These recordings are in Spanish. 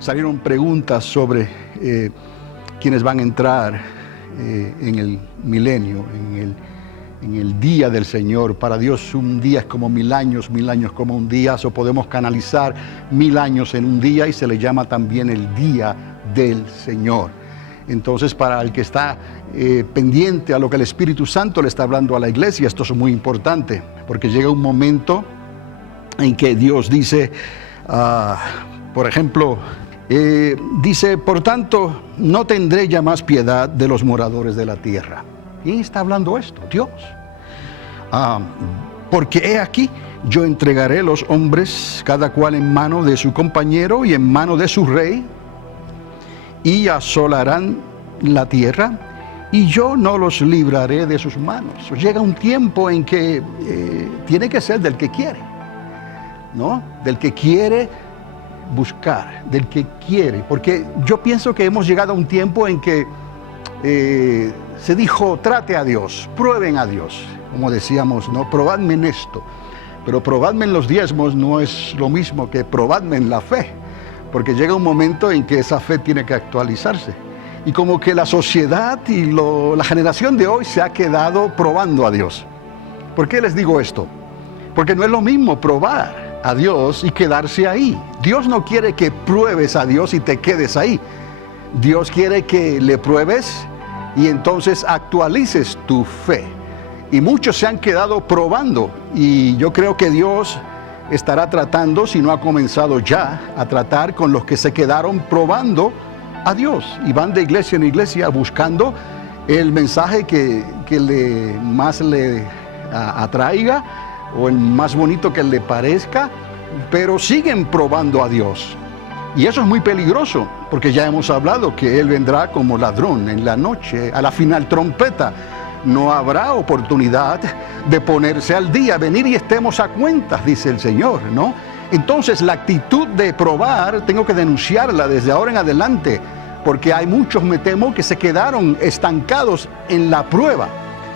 salieron preguntas sobre quienes van a entrar en el milenio, en el día del Señor. Para Dios un día es como 1000 años como un día. O podemos canalizar 1000 años en un día y se le llama también el día del Señor. Entonces, para el que está pendiente a lo que el Espíritu Santo le está hablando a la iglesia, esto es muy importante, porque llega un momento en que Dios dice, por ejemplo, dice, por tanto, no tendré ya más piedad de los moradores de la tierra. ¿Quién está hablando esto? Dios. Porque he aquí, yo entregaré los hombres, cada cual en mano de su compañero y en mano de su rey, y asolarán la tierra, y yo no los libraré de sus manos. Llega un tiempo en que tiene que ser del que quiere, ¿no? Del que quiere buscar, del que quiere. Porque yo pienso que hemos llegado a un tiempo en que se dijo, trate a Dios, prueben a Dios. Como decíamos, ¿no? Probadme en esto. Pero probadme en los diezmos no es lo mismo que probadme en la fe. Porque llega un momento en que esa fe tiene que actualizarse. Y como que la sociedad y la generación de hoy se ha quedado probando a Dios. ¿Por qué les digo esto? Porque no es lo mismo probar a Dios y quedarse ahí. Dios no quiere que pruebes a Dios y te quedes ahí. Dios quiere que le pruebes y entonces actualices tu fe. Y muchos se han quedado probando. Y yo creo que Dios estará tratando, si no ha comenzado ya, a tratar con los que se quedaron probando a Dios y van de iglesia en iglesia buscando el mensaje que más le atraiga o el más bonito que le parezca, pero siguen probando a Dios. Y eso es muy peligroso, porque ya hemos hablado que Él vendrá como ladrón en la noche, a la final trompeta. No habrá oportunidad de ponerse al día, venir y estemos a cuentas, dice el Señor, ¿no? Entonces la actitud de probar tengo que denunciarla desde ahora en adelante, porque hay muchos, me temo, que se quedaron estancados en la prueba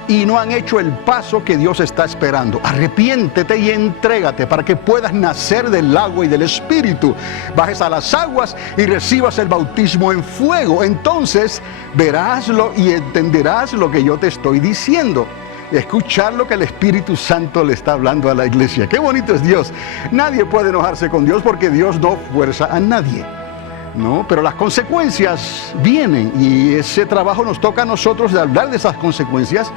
y no han hecho el paso que Dios está esperando. Arrepiéntete y entrégate para que puedas nacer del agua y del Espíritu. Bajes a las aguas y recibas el bautismo en fuego. Entonces veráslo y entenderás lo que yo te estoy diciendo. Escuchar lo que el Espíritu Santo le está hablando a la iglesia. Qué bonito es Dios. Nadie puede enojarse con Dios porque Dios no fuerza a nadie, ¿no? Pero las consecuencias vienen y ese trabajo nos toca a nosotros de hablar de esas consecuencias.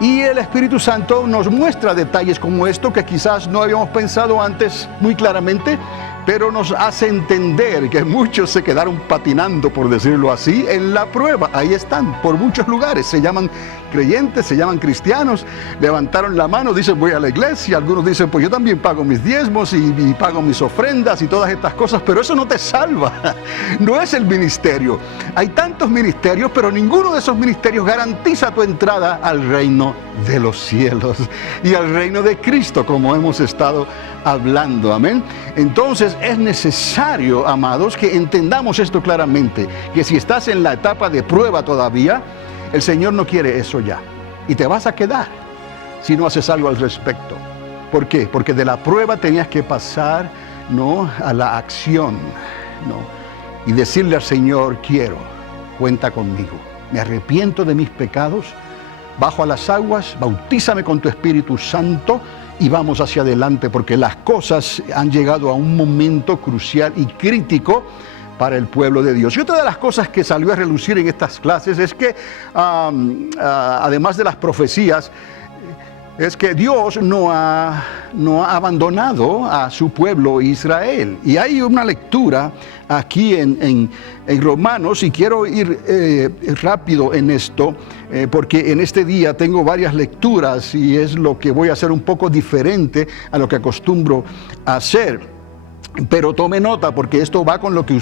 Y el Espíritu Santo nos muestra detalles como esto que quizás no habíamos pensado antes muy claramente, pero nos hace entender que muchos se quedaron patinando, por decirlo así, en la prueba. Ahí están, por muchos lugares. Se llaman creyentes, se llaman cristianos, levantaron la mano, dicen voy a la iglesia. Algunos dicen pues yo también pago mis diezmos y pago mis ofrendas y todas estas cosas, pero eso no te salva. No es el ministerio. Hay tantos ministerios, pero ninguno de esos ministerios garantiza tu entrada al reino de los cielos y al reino de Cristo, como hemos estado hablando. Amén. Entonces es necesario, amados, que entendamos esto claramente, que si estás en la etapa de prueba todavía, el Señor no quiere eso ya y te vas a quedar si no haces algo al respecto. ¿Por qué? Porque de la prueba tenías que pasar, ¿no?, a la acción, ¿no?, y decirle al Señor, quiero, cuenta conmigo, me arrepiento de mis pecados, bajo a las aguas, bautízame con tu Espíritu Santo y vamos hacia adelante, porque las cosas han llegado a un momento crucial y crítico para el pueblo de Dios. Y otra de las cosas que salió a relucir en estas clases es que, además de las profecías, es que Dios no ha abandonado a su pueblo Israel. Y hay una lectura aquí en Romanos, y quiero ir rápido en esto, porque en este día tengo varias lecturas y es lo que voy a hacer un poco diferente a lo que acostumbro a hacer. Pero tome nota, porque esto va con lo que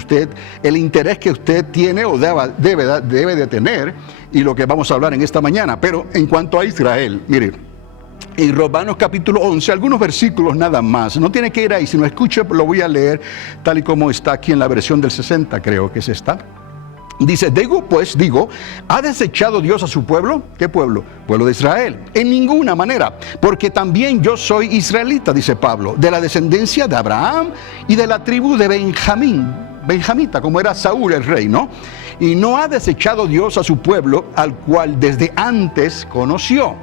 el interés que usted tiene o debe de tener, y lo que vamos a hablar en esta mañana. Pero en cuanto a Israel, mire, en Romanos capítulo 11, algunos versículos nada más. No tiene que ir ahí, si no escucha, lo voy a leer tal y como está aquí en la versión del 60, creo que es esta. Dice, digo, ¿ha desechado Dios a su pueblo? ¿Qué pueblo? Pueblo de Israel. En ninguna manera, porque también yo soy israelita, dice Pablo, de la descendencia de Abraham y de la tribu de Benjamín. benjamita, como era Saúl el rey, ¿no? Y no ha desechado Dios a su pueblo, al cual desde antes conoció.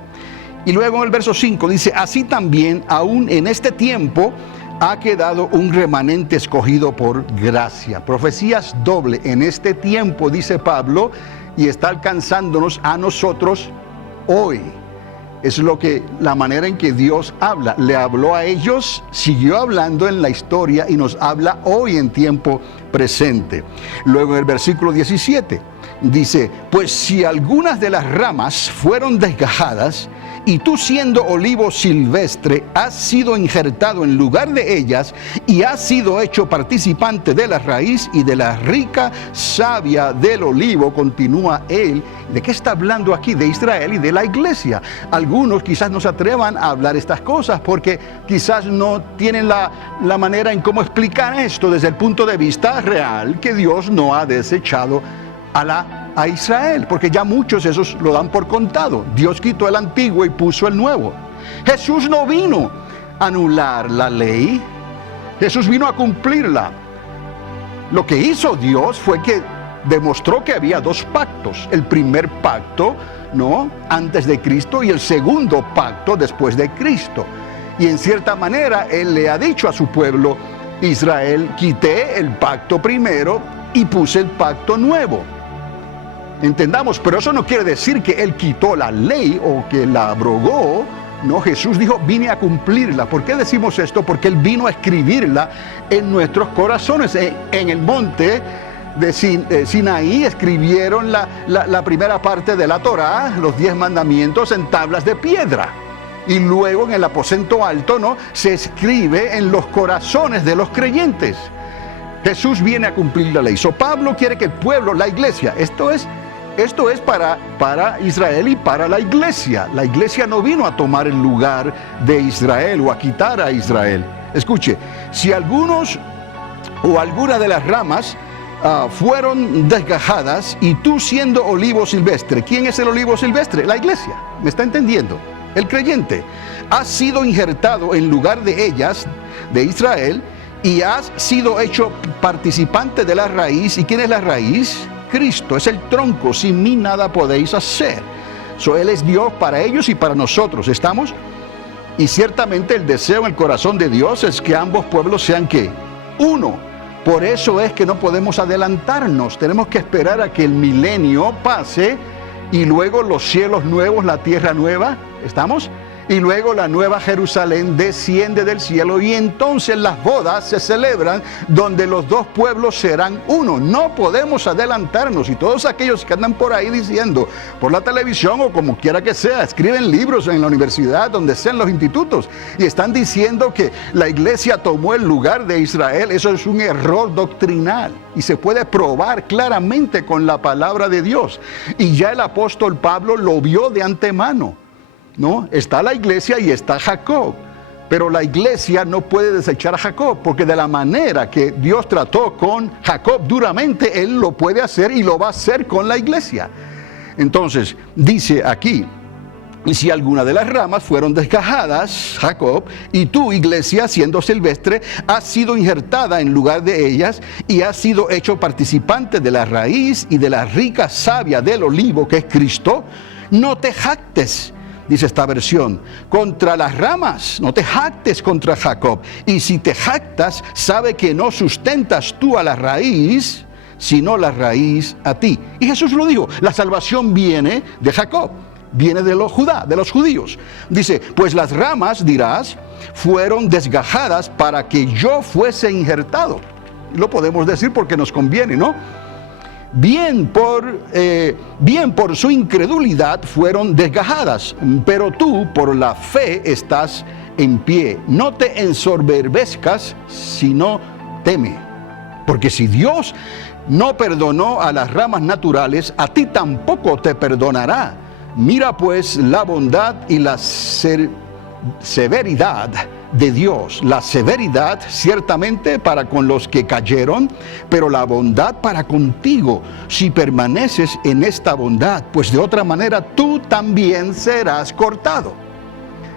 Y luego en el verso 5 dice, así también, aún en este tiempo, ha quedado un remanente escogido por gracia. Profecías doble en este tiempo, dice Pablo, y está alcanzándonos a nosotros hoy. Es la manera en que Dios habla. Le habló a ellos, siguió hablando en la historia y nos habla hoy en tiempo presente. Luego en el versículo 17 dice, pues si algunas de las ramas fueron desgajadas, y tú siendo olivo silvestre has sido injertado en lugar de ellas y has sido hecho participante de la raíz y de la rica savia del olivo, continúa él. ¿De qué está hablando aquí? De Israel y de la iglesia. Algunos quizás no se atrevan a hablar estas cosas porque quizás no tienen la manera en cómo explicar esto desde el punto de vista real, que Dios no ha desechado a Israel, porque ya muchos esos lo dan por contado. Dios quitó el antiguo y puso el nuevo. Jesús no vino a anular la ley, Jesús vino a cumplirla. Lo que hizo Dios fue que demostró que había dos pactos: el primer pacto, ¿no?, antes de Cristo, y el segundo pacto después de Cristo. Y en cierta manera Él le ha dicho a su pueblo Israel, quité el pacto primero y puse el pacto nuevo. Entendamos, pero eso no quiere decir que Él quitó la ley o que la abrogó. No, Jesús dijo, vine a cumplirla. ¿Por qué decimos esto? Porque Él vino a escribirla en nuestros corazones. En el monte de Sinaí escribieron la primera parte de la Torá, los 10 mandamientos, en tablas de piedra. Y luego en el aposento alto, ¿no?, se escribe en los corazones de los creyentes. Jesús viene a cumplir la ley. Pablo quiere que el pueblo, la iglesia, esto es para Israel y para la iglesia. La iglesia no vino a tomar el lugar de Israel o a quitar a Israel. Escuche, si algunos o alguna de las ramas fueron desgajadas y tú siendo olivo silvestre, ¿quién es el olivo silvestre? La iglesia, ¿me está entendiendo? El creyente. Has sido injertado en lugar de ellas, de Israel, y has sido hecho participante de la raíz. ¿Y quién es la raíz? Cristo, es el tronco. Sin mí nada podéis hacer. Él es Dios para ellos y para nosotros. ¿Estamos? Y ciertamente el deseo en el corazón de Dios es que ambos pueblos sean ¿qué? Uno. Por eso es que no podemos adelantarnos. Tenemos que esperar a que el milenio pase y luego los cielos nuevos, la tierra nueva. ¿Estamos? Y luego la nueva Jerusalén desciende del cielo y entonces las bodas se celebran donde los dos pueblos serán uno. No podemos adelantarnos. Y todos aquellos que andan por ahí diciendo, por la televisión o como quiera que sea, escriben libros en la universidad, donde sean los institutos, y están diciendo que la iglesia tomó el lugar de Israel. Eso es un error doctrinal y se puede probar claramente con la palabra de Dios. Y ya el apóstol Pablo lo vio de antemano. ¿No? Está la iglesia y está Jacob, pero la iglesia no puede desechar a Jacob, porque de la manera que Dios trató con Jacob duramente, Él lo puede hacer y lo va a hacer con la iglesia. Entonces, dice aquí, y si alguna de las ramas fueron desgajadas, Jacob, y tú, iglesia, siendo silvestre, has sido injertada en lugar de ellas, y has sido hecho participante de la raíz y de la rica savia del olivo, que es Cristo, no te jactes, dice esta versión, contra las ramas, no te jactes contra Jacob. Y si te jactas, sabe que no sustentas tú a la raíz, sino la raíz a ti. Y Jesús lo dijo, la salvación viene de Jacob, viene de los judíos. Dice, pues las ramas, dirás, fueron desgajadas para que yo fuese injertado. Lo podemos decir porque nos conviene, ¿no? Bien por su incredulidad fueron desgajadas, pero tú por la fe estás en pie. No te ensoberbezcas, sino teme. Porque si Dios no perdonó a las ramas naturales, a ti tampoco te perdonará. Mira pues la bondad y la severidad de Dios. La severidad ciertamente para con los que cayeron, pero la bondad para contigo, si permaneces en esta bondad, pues de otra manera tú también serás cortado.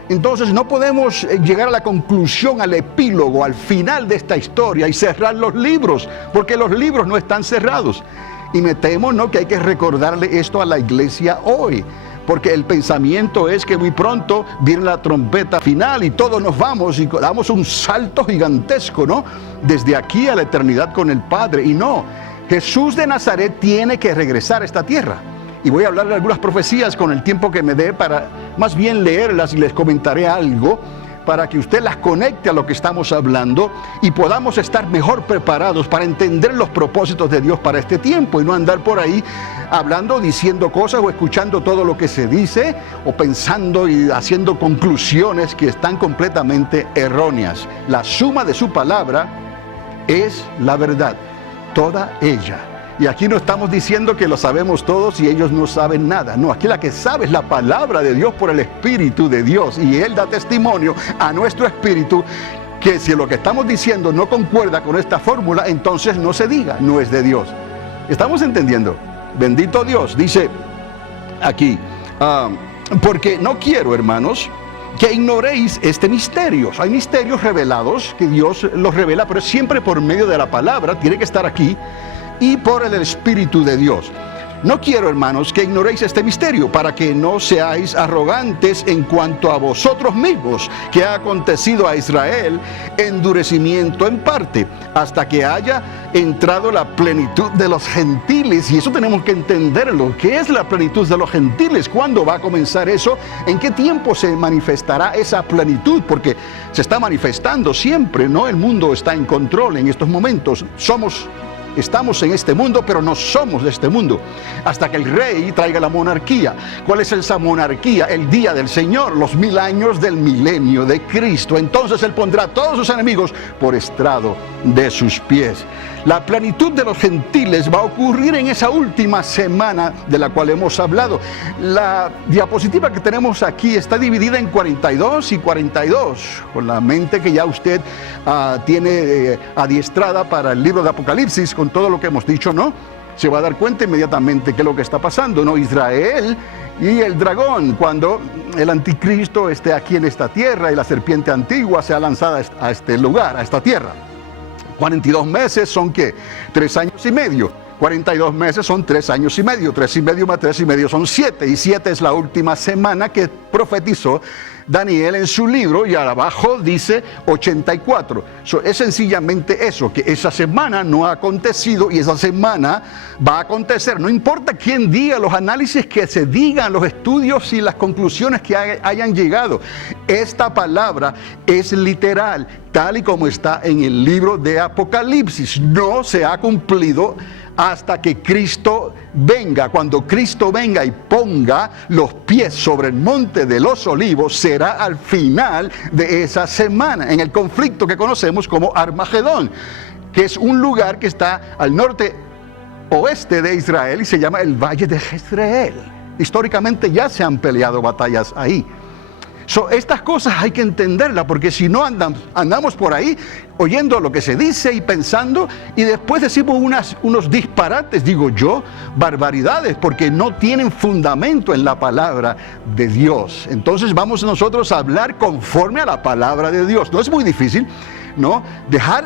Entonces no podemos llegar a la conclusión, al epílogo, al final de esta historia y cerrar los libros, porque los libros no están cerrados. Y me temo, ¿no?, que hay que recordarle esto a la iglesia hoy, porque el pensamiento es que muy pronto viene la trompeta final y todos nos vamos y damos un salto gigantesco, ¿no?, desde aquí a la eternidad con el Padre. Y no, Jesús de Nazaret tiene que regresar a esta tierra. Y voy a hablar de algunas profecías con el tiempo que me dé para más bien leerlas, y les comentaré algo para que usted las conecte a lo que estamos hablando y podamos estar mejor preparados para entender los propósitos de Dios para este tiempo y no andar por ahí hablando, diciendo cosas o escuchando todo lo que se dice o pensando y haciendo conclusiones que están completamente erróneas. La suma de su palabra es la verdad, toda ella. Y aquí no estamos diciendo que lo sabemos todos y ellos no saben nada. No, aquí la que sabe es la palabra de Dios por el Espíritu de Dios. Y Él da testimonio a nuestro espíritu que si lo que estamos diciendo no concuerda con esta fórmula, entonces no se diga, no es de Dios. ¿Estamos entendiendo? Bendito Dios, dice aquí, porque no quiero, hermanos, que ignoréis este misterio. Hay misterios revelados que Dios los revela, pero siempre por medio de la palabra, tiene que estar aquí, y por el Espíritu de Dios. No quiero, hermanos, que ignoréis este misterio, para que no seáis arrogantes en cuanto a vosotros mismos, que ha acontecido a Israel endurecimiento en parte, hasta que haya entrado la plenitud de los gentiles. Y eso tenemos que entenderlo. ¿Qué es la plenitud de los gentiles? ¿Cuándo va a comenzar eso? ¿En qué tiempo se manifestará esa plenitud? Porque se está manifestando siempre, ¿no? El mundo está en control en estos momentos. Estamos en este mundo, pero no somos de este mundo, hasta que el rey traiga la monarquía. ¿Cuál es esa monarquía? El día del Señor, los 1000 años del milenio de Cristo. Entonces Él pondrá a todos sus enemigos por estrado de sus pies. La plenitud de los gentiles va a ocurrir en esa última semana de la cual hemos hablado. La diapositiva que tenemos aquí está dividida en 42 y 42, con la mente que ya usted tiene adiestrada para el libro de Apocalipsis, con todo lo que hemos dicho, ¿no? Se va a dar cuenta inmediatamente qué es lo que está pasando, ¿no? Israel y el dragón, cuando el anticristo esté aquí en esta tierra y la serpiente antigua sea lanzada a este lugar, a esta tierra. 42 meses son, ¿qué? 3 años y medio. 42 meses son 3 años y medio. 3 y medio más 3 y medio son 7. Y 7 es la última semana que profetizó Daniel en su libro, y abajo dice 84. Es sencillamente eso, que esa semana no ha acontecido y esa semana va a acontecer. No importa quién diga, los análisis que se digan, los estudios y las conclusiones que hayan llegado. Esta palabra es literal, tal y como está en el libro de Apocalipsis. No se ha cumplido hasta que Cristo venga. Cuando Cristo venga y ponga los pies sobre el monte de los olivos, será al final de esa semana, en el conflicto que conocemos como Armagedón, que es un lugar que está al norte oeste de Israel y se llama el Valle de Jezreel. Históricamente ya se han peleado batallas ahí. Estas cosas hay que entenderlas, porque si no andamos por ahí oyendo lo que se dice y pensando, y después decimos unos disparates, digo yo, barbaridades, porque no tienen fundamento en la palabra de Dios. Entonces vamos nosotros a hablar conforme a la palabra de Dios. No es muy difícil, ¿no? Dejar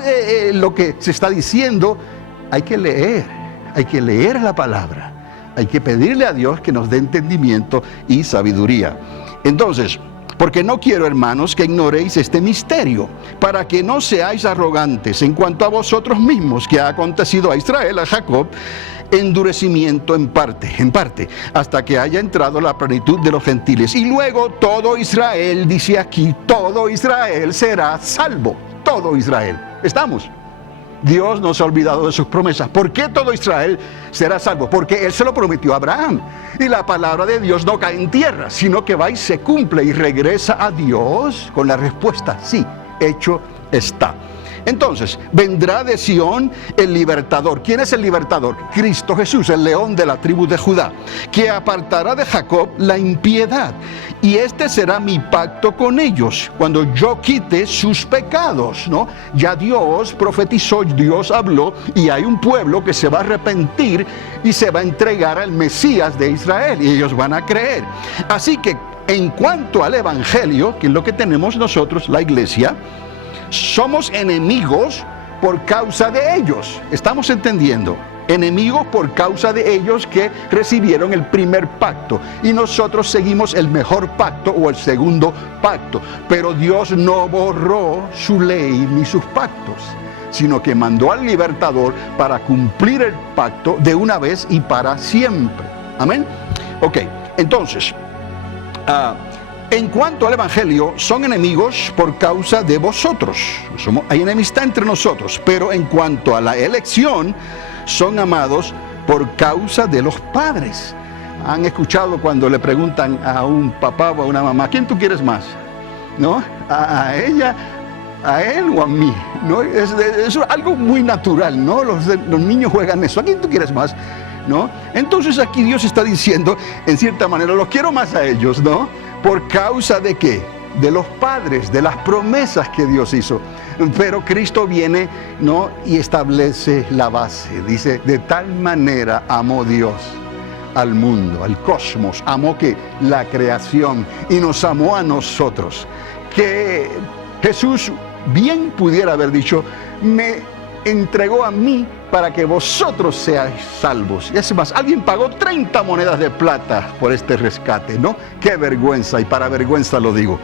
lo que se está diciendo. Hay que leer la palabra. Hay que pedirle a Dios que nos dé entendimiento y sabiduría. Entonces, porque no quiero, hermanos, que ignoréis este misterio, para que no seáis arrogantes en cuanto a vosotros mismos, que ha acontecido a Israel, a Jacob, endurecimiento en parte, hasta que haya entrado la plenitud de los gentiles. Y luego todo Israel, dice aquí, todo Israel será salvo. Todo Israel. ¿Estamos? Dios no se ha olvidado de sus promesas. ¿Por qué todo Israel será salvo? Porque Él se lo prometió a Abraham. Y la palabra de Dios no cae en tierra, sino que va y se cumple y regresa a Dios con la respuesta: sí, hecho está. Entonces, vendrá de Sión el libertador. ¿Quién es el libertador? Cristo Jesús, el león de la tribu de Judá, que apartará de Jacob la impiedad. Y este será mi pacto con ellos, cuando yo quite sus pecados, ¿no? Ya Dios profetizó, Dios habló, y hay un pueblo que se va a arrepentir y se va a entregar al Mesías de Israel, y ellos van a creer. Así que en cuanto al Evangelio, que es lo que tenemos nosotros, la iglesia, somos enemigos por causa de ellos. ¿Estamos entendiendo? Enemigos por causa de ellos que recibieron el primer pacto. Y nosotros seguimos el mejor pacto o el segundo pacto. Pero Dios no borró su ley ni sus pactos, sino que mandó al libertador para cumplir el pacto de una vez y para siempre. Amén. Ok, entonces, en cuanto al Evangelio, son enemigos por causa de vosotros. Hay enemistad entre nosotros, pero en cuanto a la elección, son amados por causa de los padres. ¿Han escuchado cuando le preguntan a un papá o a una mamá, ¿quién tú quieres más? ¿No? ¿A ella, a él o a mí? ¿No? Es algo muy natural, ¿no? Los niños juegan eso. ¿A quién tú quieres más? ¿No? Entonces aquí Dios está diciendo, en cierta manera, los quiero más a ellos, ¿no? ¿Por causa de qué? De los padres, de las promesas que Dios hizo. Pero Cristo viene, ¿no? Y establece la base. Dice, de tal manera amó Dios al mundo, al cosmos, amó que la creación y nos amó a nosotros, que Jesús bien pudiera haber dicho, me entregó a mí para que vosotros seáis salvos. Y es más, alguien pagó 30 monedas de plata por este rescate, ¿no? Qué vergüenza, y para vergüenza lo digo.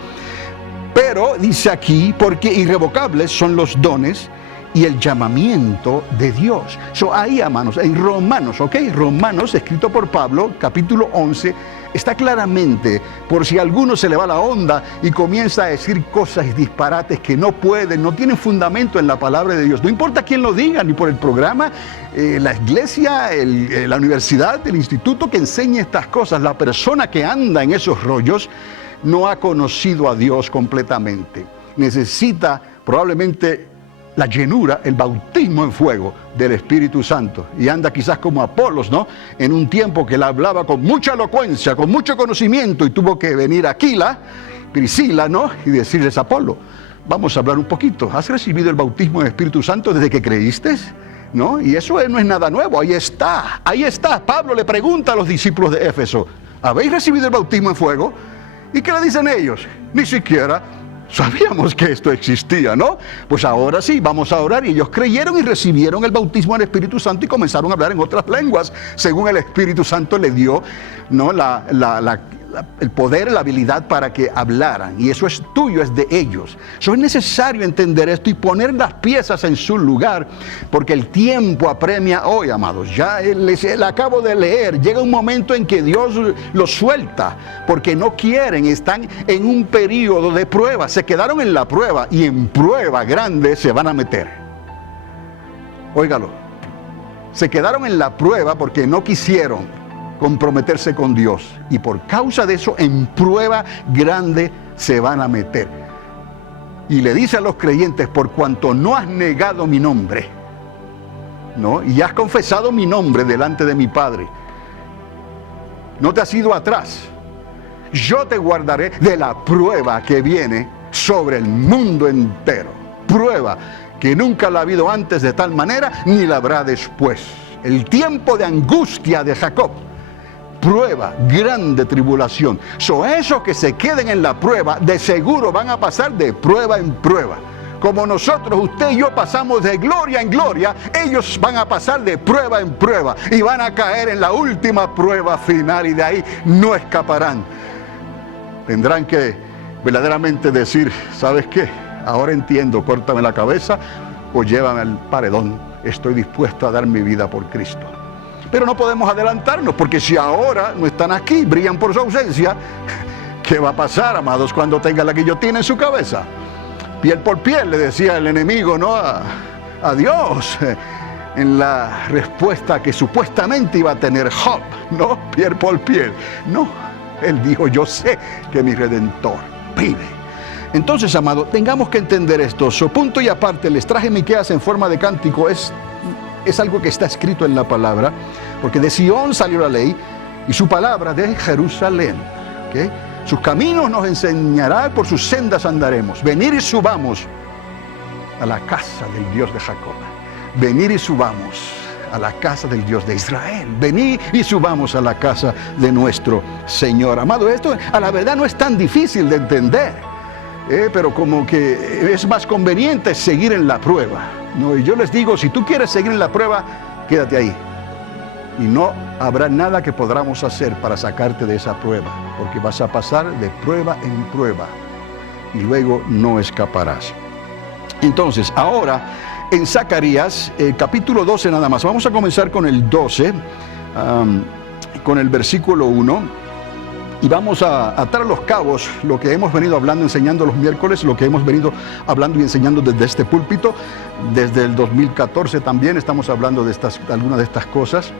Pero dice aquí, porque irrevocables son los dones y el llamamiento de Dios. Ahí, hermanos, en Romanos, ¿ok? Romanos, escrito por Pablo, capítulo 11, está claramente, por si a alguno se le va la onda y comienza a decir cosas y disparates que no pueden, no tienen fundamento en la palabra de Dios. No importa quién lo diga, ni por el programa, la iglesia, la universidad, el instituto que enseña estas cosas, la persona que anda en esos rollos no ha conocido a Dios completamente. Necesita probablemente la llenura, el bautismo en fuego del Espíritu Santo. Y anda quizás como Apolos, ¿no? En un tiempo que él hablaba con mucha elocuencia, con mucho conocimiento, y tuvo que venir Aquila, Priscila, ¿no? Y decirles, Apolo, vamos a hablar un poquito. ¿Has recibido el bautismo del Espíritu Santo desde que creíste? ¿No? Y eso no es nada nuevo, ahí está, ahí está. Pablo le pregunta a los discípulos de Éfeso, ¿habéis recibido el bautismo en fuego? ¿Y qué le dicen ellos? Ni siquiera sabíamos que esto existía, ¿no? Pues ahora sí, vamos a orar. Y ellos creyeron y recibieron el bautismo del Espíritu Santo y comenzaron a hablar en otras lenguas, según el Espíritu Santo le dio, ¿no? El poder, la habilidad para que hablaran. Y eso es tuyo, es de ellos. Eso es necesario entender esto y poner las piezas en su lugar, porque el tiempo apremia hoy, amados. Ya les acabo de leer, llega un momento en que Dios los suelta, porque no quieren, están en un periodo de prueba. Se quedaron en la prueba y en prueba grande se van a meter. Óigalo. Se quedaron en la prueba porque no quisieron comprometerse con Dios, y por causa de eso en prueba grande se van a meter. Y le dice a los creyentes, por cuanto no has negado mi nombre, ¿no? Y has confesado mi nombre delante de mi Padre, no te has ido atrás, yo te guardaré de la prueba que viene sobre el mundo entero. Prueba que nunca la ha habido antes de tal manera, ni la habrá después. El tiempo de angustia de Jacob, prueba, grande tribulación. Esos que se queden en la prueba, de seguro van a pasar de prueba en prueba. Como nosotros, usted y yo, pasamos de gloria en gloria, ellos van a pasar de prueba en prueba y van a caer en la última prueba final, y de ahí no escaparán. Tendrán que verdaderamente decir, ¿sabes qué? Ahora entiendo, córtame la cabeza o llévame al paredón. Estoy dispuesto a dar mi vida por Cristo. Pero no podemos adelantarnos, porque si ahora no están aquí, brillan por su ausencia, ¿qué va a pasar, amados, cuando tenga la guillotina en su cabeza? Piel por piel, le decía el enemigo, ¿no? A Dios, en la respuesta que supuestamente iba a tener Job, ¿no? Piel por piel. No, él dijo, yo sé que mi Redentor vive. Entonces, amado, tengamos que entender esto. Punto y aparte, les traje Miqueas en forma de cántico, es algo que está escrito en la palabra, porque de Sión salió la ley y su palabra de Jerusalén. ¿Okay? Sus caminos nos enseñará, por sus sendas andaremos. Venir y subamos a la casa del Dios de Jacob. Venir y subamos a la casa del Dios de Israel. Venid y subamos a la casa de nuestro Señor. Amado, esto a la verdad no es tan difícil de entender, pero como que es más conveniente seguir en la prueba, ¿no? Y yo les digo, si tú quieres seguir en la prueba, quédate ahí. Y no habrá nada que podamos hacer para sacarte de esa prueba, porque vas a pasar de prueba en prueba y luego no escaparás. Entonces, ahora en Zacarías, capítulo 12 nada más. Vamos a comenzar con el 12, con el versículo 1. Y vamos a atar los cabos, lo que hemos venido hablando, enseñando los miércoles, lo que hemos venido hablando y enseñando desde este púlpito. Desde el 2014 también estamos hablando de algunas de estas cosas.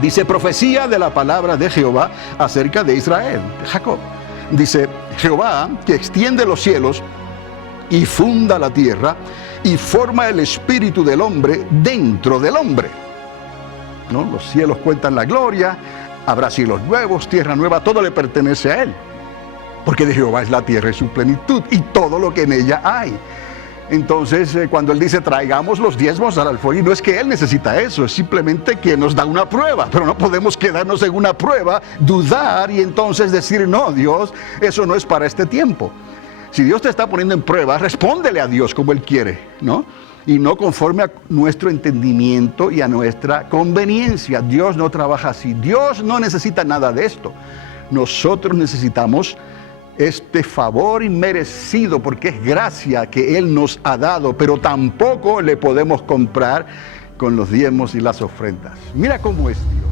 Dice, profecía de la palabra de Jehová acerca de Israel, de Jacob. Dice, Jehová que extiende los cielos y funda la tierra y forma el espíritu del hombre dentro del hombre, ¿no? Los cielos cuentan la gloria, habrá cielos nuevos, tierra nueva, todo le pertenece a él, porque de Jehová es la tierra y su plenitud y todo lo que en ella hay. Entonces, cuando él dice traigamos los diezmos al alfolí, no es que él necesita eso, es simplemente que nos da una prueba, pero no podemos quedarnos en una prueba, dudar y entonces decir, no, Dios, eso no es para este tiempo. Si Dios te está poniendo en prueba, respóndele a Dios como Él quiere, ¿no? Y no conforme a nuestro entendimiento y a nuestra conveniencia. Dios no trabaja así. Dios no necesita nada de esto. Nosotros necesitamos este favor inmerecido porque es gracia que Él nos ha dado, pero tampoco le podemos comprar con los diezmos y las ofrendas. Mira cómo es Dios.